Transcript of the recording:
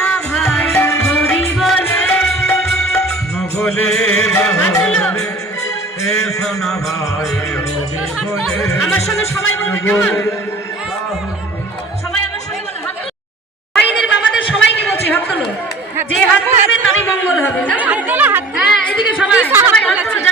না ভাই হরি বলে বলে এসো না ভাই হরি বলে। আমার সঙ্গে সবাই বলবে কেমন? সবাই আমার সঙ্গে বলে হাত তোলো। ভাইদের বাবাদের সবাইকে বলছি হাত তোলো, যে হাত তুলবে তারই মঙ্গল হবে। হ্যাঁ এদিকে সবাই সবাই হাত তোলো।